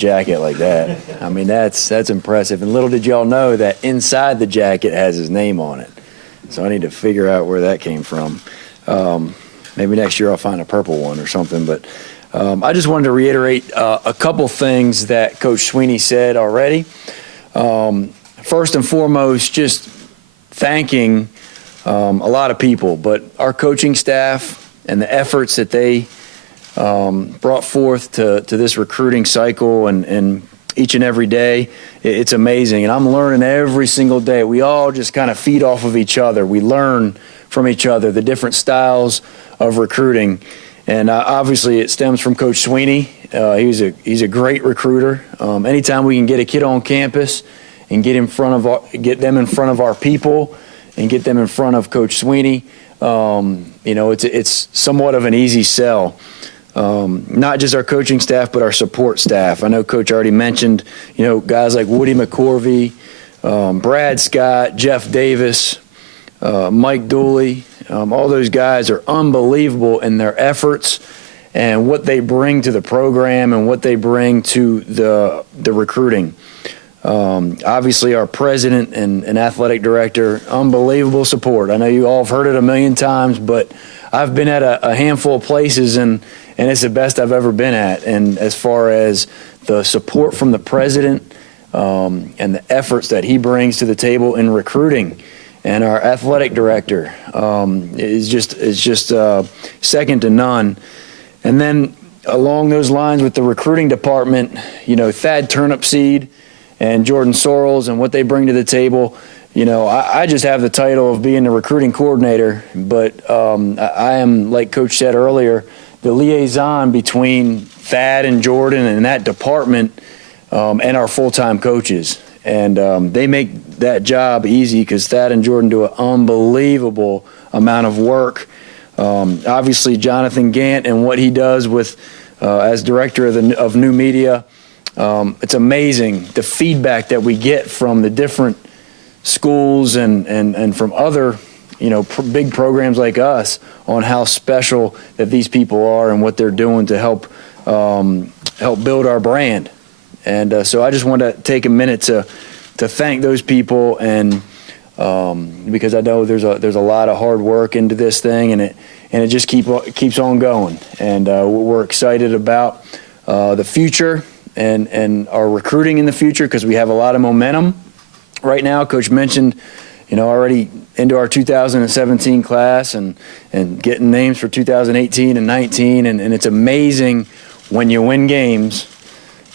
jacket like that. I mean, that's impressive. And little did y'all know that inside the jacket has his name on it. So I need to figure out where that came from. Maybe next year I'll find a purple one or something. But I just wanted to reiterate a couple things that Coach Sweeney said already. First and foremost, just thanking a lot of people, but our coaching staff and the efforts that they brought forth to this recruiting cycle and each and every day, it's amazing. And I'm learning every single day. We all just kind of feed off of each other. We learn from each other, the different styles of recruiting. And obviously it stems from Coach Sweeney. He's a great recruiter. Anytime we can get a kid on campus and get them in front of our people and get them in front of Coach Sweeney, it's somewhat of an easy sell. Not just our coaching staff, but our support staff. I know Coach already mentioned, guys like Woody McCorvey, Brad Scott, Jeff Davis, Mike Dooley. All those guys are unbelievable in their efforts and what they bring to the program and what they bring to the recruiting. Obviously, our president and athletic director, unbelievable support. I know you all have heard it a million times, but I've been at a handful of places, and it's the best I've ever been at. And as far as the support from the president and the efforts that he brings to the table in recruiting, and our athletic director is just second to none. And then along those lines with the recruiting department, Thad Turnipseed and Jordan Sorrells and what they bring to the table. I just have the title of being the recruiting coordinator, but I am, like Coach said earlier, the liaison between Thad and Jordan and that department and our full-time coaches. And they make that job easy because Thad and Jordan do an unbelievable amount of work. Obviously, Jonathan Gant and what he does with as director of new media, it's amazing the feedback that we get from the different schools and from other big programs like us on how special that these people are and what they're doing to help build our brand. And so I just want to take a minute to thank those people, and because I know there's a lot of hard work into this thing, and it just keeps on going. And we're excited about the future and our recruiting in the future because we have a lot of momentum right now. Coach mentioned, already into our 2017 class and getting names for 2018 and 19, and it's amazing when you win games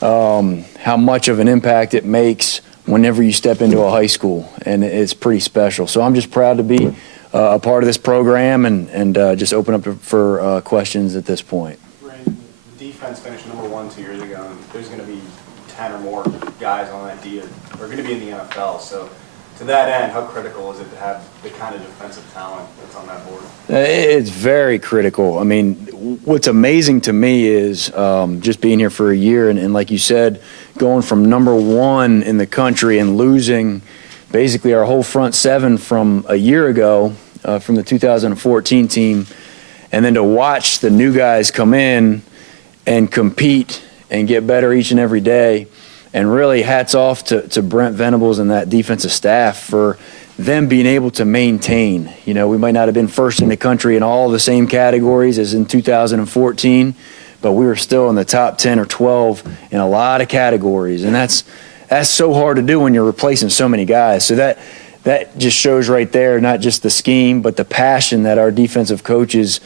how much of an impact it makes whenever you step into a high school, and it's pretty special. So I'm just proud to be a part of this program and just open up for questions at this point. Ryan, the defense finished number 1 2 years ago, and there's going to be 10 or more guys on that D are going to be in the NFL. So to that end, how critical is it to have the kind of defensive talent that's on that board? It's very critical. I mean, what's amazing to me is just being here for a year and like you said, going from number 1 in the country and losing basically our whole front 7 from a year ago from the 2014 team, and then to watch the new guys come in and compete and get better each and every day. And really hats off to Brent Venables and that defensive staff for them being able to maintain. We might not have been first in the country in all the same categories as in 2014, but we were still in the top 10 or 12 in a lot of categories. And that's so hard to do when you're replacing so many guys. So that just shows right there, not just the scheme, but the passion that our defensive coaches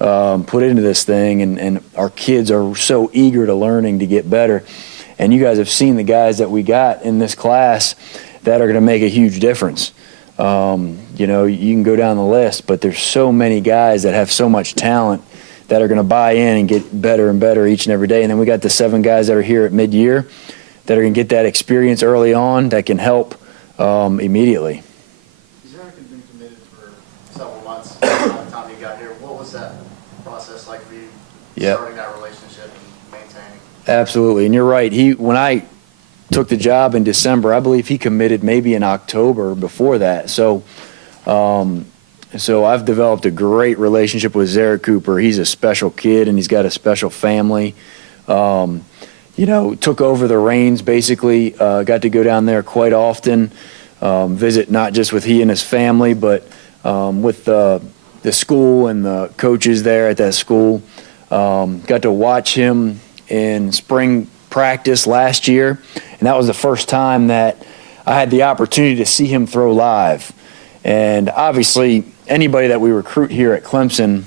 put into this thing. And our kids are so eager to learning to get better. And you guys have seen the guys that we got in this class that are going to make a huge difference. You can go down the list, but there's so many guys that have so much talent that are going to buy in and get better and better each and every day. And then we got the 7 guys that are here at mid-year that are going to get that experience early on that can help immediately. Zarek had been committed for several months by the time you got here. What was that process like for you, starting that relationship and maintaining? Absolutely, and you're right. When I took the job in December, I believe he committed maybe in October before that. So I've developed a great relationship with Zarek Cooper. He's a special kid, and he's got a special family. took over the reins basically. Got to go down there quite often, visit not just with he and his family, but with the school and the coaches there at that school. Got to watch him in spring practice last year, and that was the first time that I had the opportunity to see him throw live. And obviously, anybody that we recruit here at Clemson,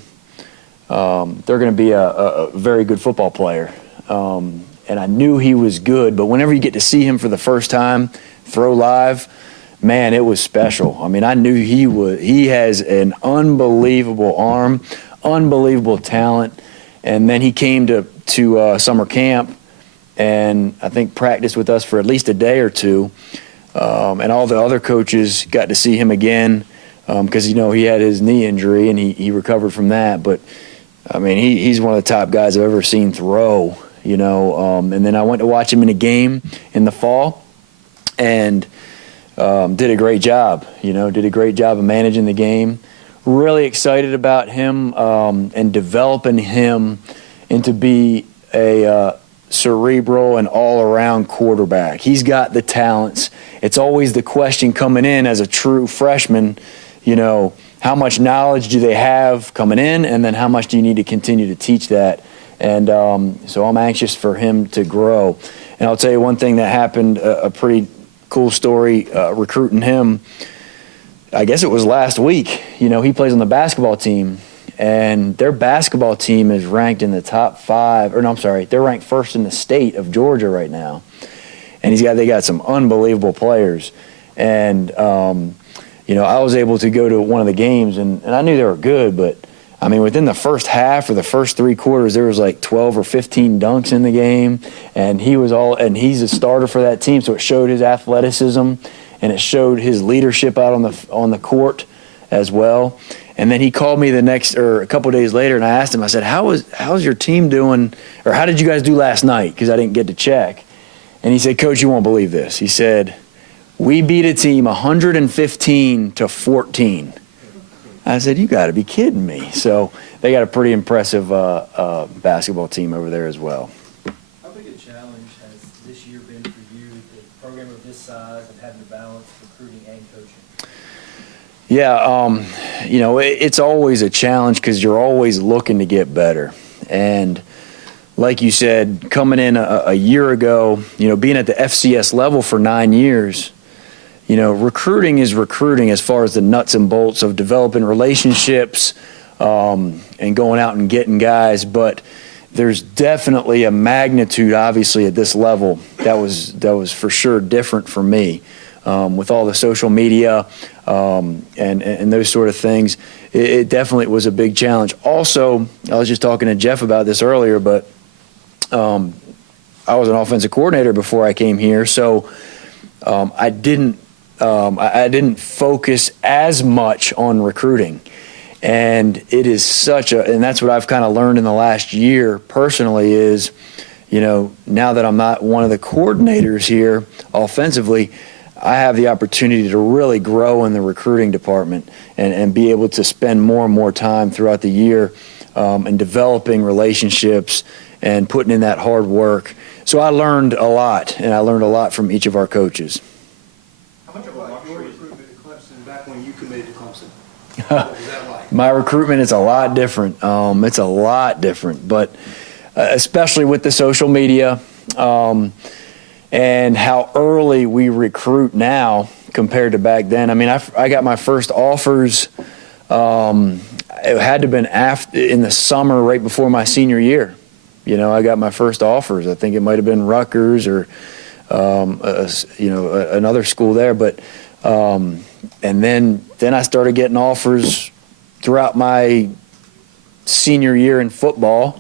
they're going to be a very good football player. And I knew he was good, but whenever you get to see him for the first time throw live, man, it was special. I mean, I knew he has an unbelievable arm, unbelievable talent. And then he came to summer camp and I think practiced with us for at least a day or two. And all the other coaches got to see him again because, he had his knee injury and he recovered from that. But, I mean, he's one of the top guys I've ever seen throw, and then I went to watch him in a game in the fall and did a great job, did a great job of managing the game. Really excited about him and developing him into be a cerebral and all-around quarterback. He's got the talents. It's always the question coming in as a true freshman, how much knowledge do they have coming in, and then how much do you need to continue to teach that? And so I'm anxious for him to grow. And I'll tell you one thing that happened, a pretty cool story recruiting him. I guess it was last week. He plays on the basketball team. And their basketball team is ranked in the top 5, they're ranked first in the state of Georgia right now. And they got some unbelievable players. And, I was able to go to one of the games, and I knew they were good, but, I mean, within the first half or the first 3 quarters, there was like 12 or 15 dunks in the game. And he's a starter for that team, so it showed his athleticism, and it showed his leadership out on the court as well. And then he called me a couple days later, and I asked him, I said, how's your team doing, or how did you guys do last night? Because I didn't get to check. And he said, Coach, you won't believe this. He said, we beat a team 115-14. I said, you got to be kidding me. So they got a pretty impressive basketball team over there as well. How big a challenge has this year been for you, the program of this size, and having to balance recruiting and coaching? Yeah, it's always a challenge because you're always looking to get better. And like you said, coming in a year ago, being at the FCS level for 9 years, recruiting is recruiting as far as the nuts and bolts of developing relationships and going out and getting guys. But there's definitely a magnitude, obviously, at this level that was for sure different for me. With all the social media and those sort of things, it definitely was a big challenge. Also, I was just talking to Jeff about this earlier, but I was an offensive coordinator before I came here, so I didn't focus as much on recruiting. And it is and that's what I've kind of learned in the last year personally is, now that I'm not one of the coordinators here offensively, I have the opportunity to really grow in the recruiting department and be able to spend more and more time throughout the year in developing relationships and putting in that hard work. So I learned a lot, and I learned a lot from each of our coaches. How much of your recruitment at Clemson back when you committed to Clemson? What was that like? My recruitment is a lot different. It's a lot different, but especially with the social media, and how early we recruit now compared to back then. I mean, I got my first offers. It had to have been in the summer right before my senior year. I got my first offers. I think it might have been Rutgers or another school there. But and then I started getting offers throughout my senior year in football.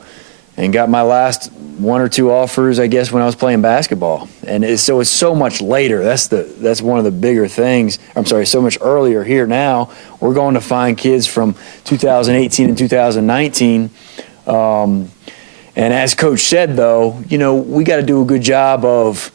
And got my last 1 or 2 offers, I guess, when I was playing basketball. And it's so much later. That's one of the bigger things. So much earlier here now. We're going to find kids from 2018 and 2019. And as Coach said, though, we got to do a good job of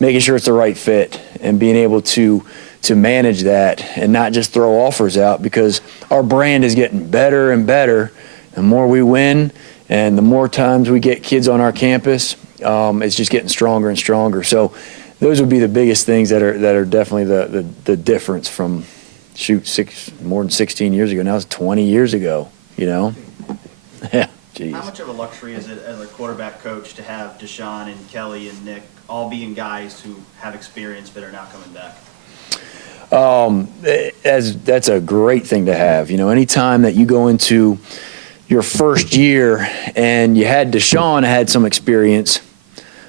making sure it's the right fit and being able to manage that and not just throw offers out, because our brand is getting better and better. The more we win, and the more times we get kids on our campus, it's just getting stronger and stronger. So those would be the biggest things that are definitely the difference from more than 16 years ago. Now it's 20 years ago, Yeah, geez. How much of a luxury is it as a quarterback coach to have Deshaun and Kelly and Nick all being guys who have experience but are now coming back? That's a great thing to have. Anytime that you go into your first year and you had Deshaun had some experience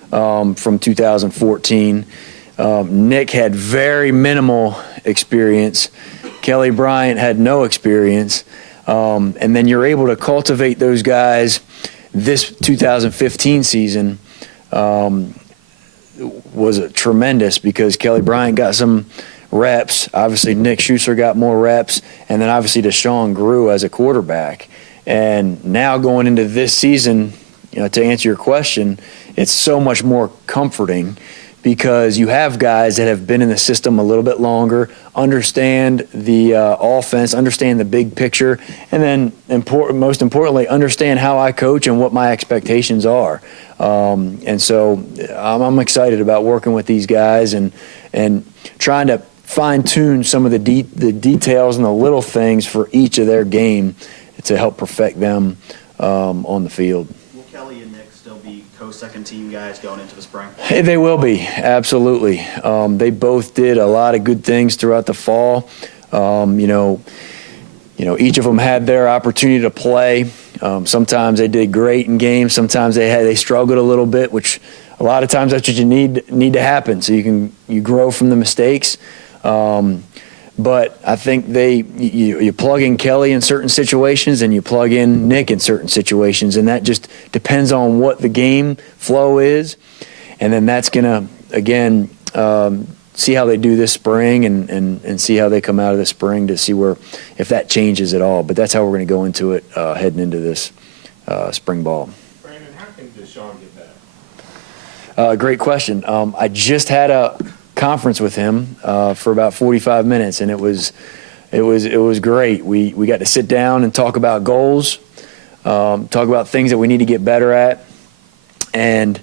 from 2014. Nick had very minimal experience. Kelly Bryant had no experience. And then you're able to cultivate those guys. This 2015 season was tremendous because Kelly Bryant got some reps. Obviously, Nick Schuster got more reps. And then obviously Deshaun grew as a quarterback. And now going into this season, to answer your question, it's so much more comforting because you have guys that have been in the system a little bit longer, understand the offense, understand the big picture, and then most importantly, understand how I coach and what my expectations are. And so I'm excited about working with these guys and trying to fine-tune some of the details and the little things for each of their game to help perfect them on the field. Will Kelly and Nick still be co-second team guys going into the spring? Hey, they will be, absolutely. They both did a lot of good things throughout the fall. Each of them had their opportunity to play. Sometimes they did great in games. Sometimes they struggled a little bit, which a lot of times that's what you need to happen so you grow from the mistakes. But I think you plug in Kelly in certain situations and you plug in Nick in certain situations, and that just depends on what the game flow is. And then that's going to, again, see how they do this spring and see how they come out of the spring to see if that changes at all. But that's how we're going to go into it heading into this spring ball. Brandon, how can Deshaun get better? Great question. I just had a conference with him for about 45 minutes, and it was great. We got to sit down and talk about goals, talk about things that we need to get better at, and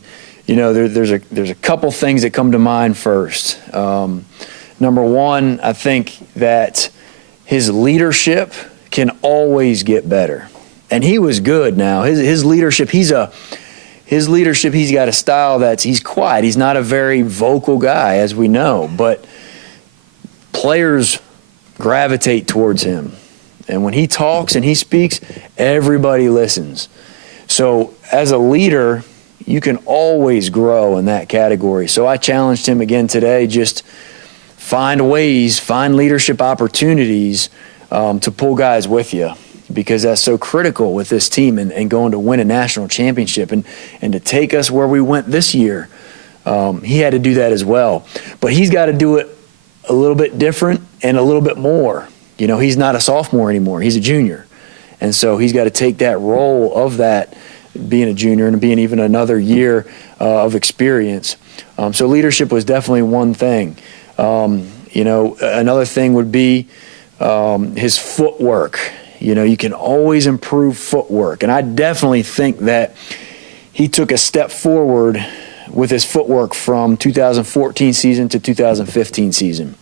there's a couple things that come to mind first. Number one, I think that his leadership can always get better, and he was good. Now his leadership, he's got a style he's quiet. He's not a very vocal guy, as we know, but players gravitate towards him. And when he talks and he speaks, everybody listens. So as a leader, you can always grow in that category. So I challenged him again today, just find leadership opportunities to pull guys with you, because that's so critical with this team and going to win a national championship and to take us where we went this year. He had to do that as well. But he's got to do it a little bit different and a little bit more. He's not a sophomore anymore. He's a junior. And so he's got to take that role of that, being a junior and being even another year of experience. So leadership was definitely one thing. Another thing would be his footwork. You can always improve footwork. And I definitely think that he took a step forward with his footwork from 2014 season to 2015 season.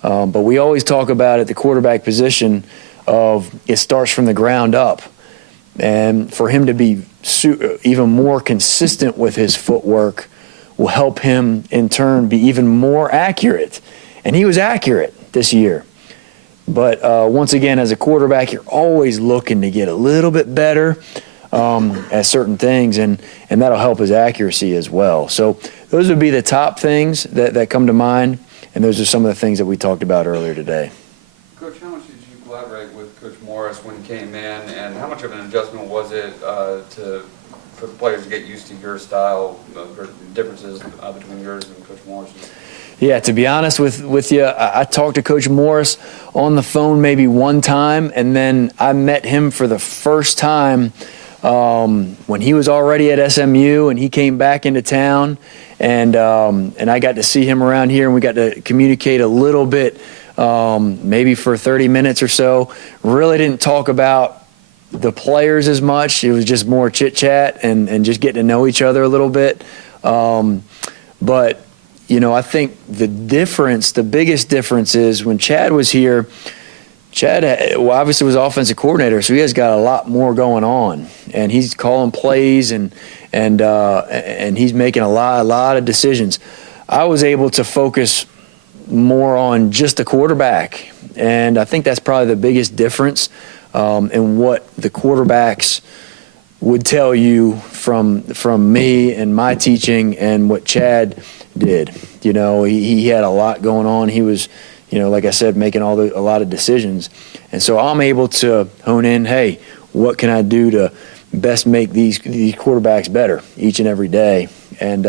But we always talk about at the quarterback position of it starts from the ground up. And for him to be even more consistent with his footwork will help him in turn be even more accurate. And he was accurate this year. But once again, as a quarterback, you're always looking to get a little bit better at certain things, and that'll help his accuracy as well. So those would be the top things that come to mind, and those are some of the things that we talked about earlier today. Coach, how much did you collaborate with Coach Morris when he came in, and how much of an adjustment was it for the players to get used to your style, or differences between yours and Coach Morris's? Yeah, to be honest with you, I talked to Coach Morris on the phone maybe one time, and then I met him for the first time when he was already at SMU, and he came back into town, and I got to see him around here, and we got to communicate a little bit, maybe for 30 minutes or so. Really didn't talk about the players as much. It was just more chit chat and just getting to know each other a little bit. But I think the biggest difference is when Chad was here. Chad, obviously was offensive coordinator, so he has got a lot more going on, and he's calling plays and he's making a lot of decisions. I was able to focus more on just the quarterback, and I think that's probably the biggest difference in what the quarterbacks would tell you from me and my teaching and what Chad did. He had a lot going on. He was, like I said, making a lot of decisions. And so I'm able to hone in, hey, what can I do to best make these quarterbacks better each and every day? And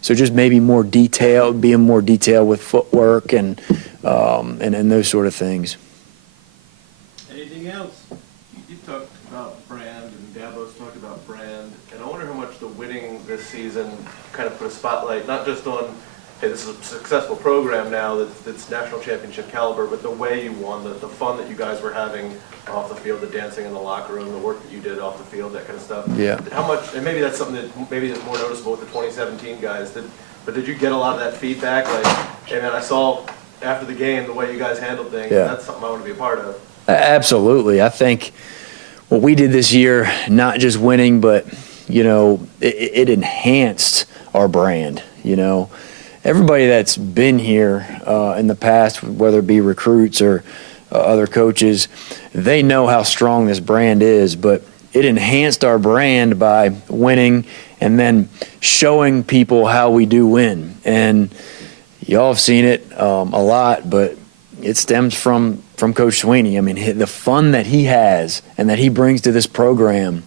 so just maybe more detailed, being more detailed with footwork and those sort of things. Anything else? You talked about brand, and Dabo's talked about brand, and I wonder how much the winning this season kind of put a spotlight, not just on, hey, this is a successful program now that's national championship caliber, but the way you won, the fun that you guys were having off the field, the dancing in the locker room, the work that you did off the field, that kind of stuff. Yeah. How much, and maybe that's something that maybe is more noticeable with the 2017 guys, but did you get a lot of that feedback? Like, hey man, I saw after the game the way you guys handled things, Yeah. and that's something I want to be a part of. Absolutely. I think what we did this year, not just winning, but, it enhanced our brand. Everybody that's been here in the past, whether it be recruits or other coaches, they know how strong this brand is, but it enhanced our brand by winning and then showing people how we do win. And y'all have seen it a lot, but it stems from Coach Sweeney. I mean, the fun that he has and that he brings to this program,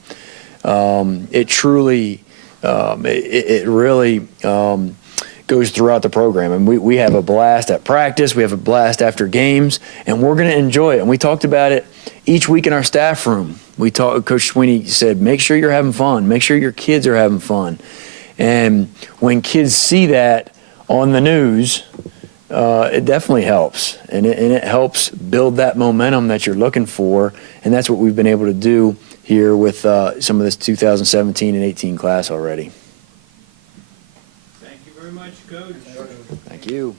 it truly, it really goes throughout the program. And we have a blast at practice. We have a blast after games, and we're going to enjoy it. And we talked about it each week in our staff room. Coach Sweeney said, make sure you're having fun. Make sure your kids are having fun. And when kids see that on the news, it definitely helps. And it helps build that momentum that you're looking for. And that's what we've been able to do here with some of this 2017 and 18 class already. Thank you very much, Coach. Thank you.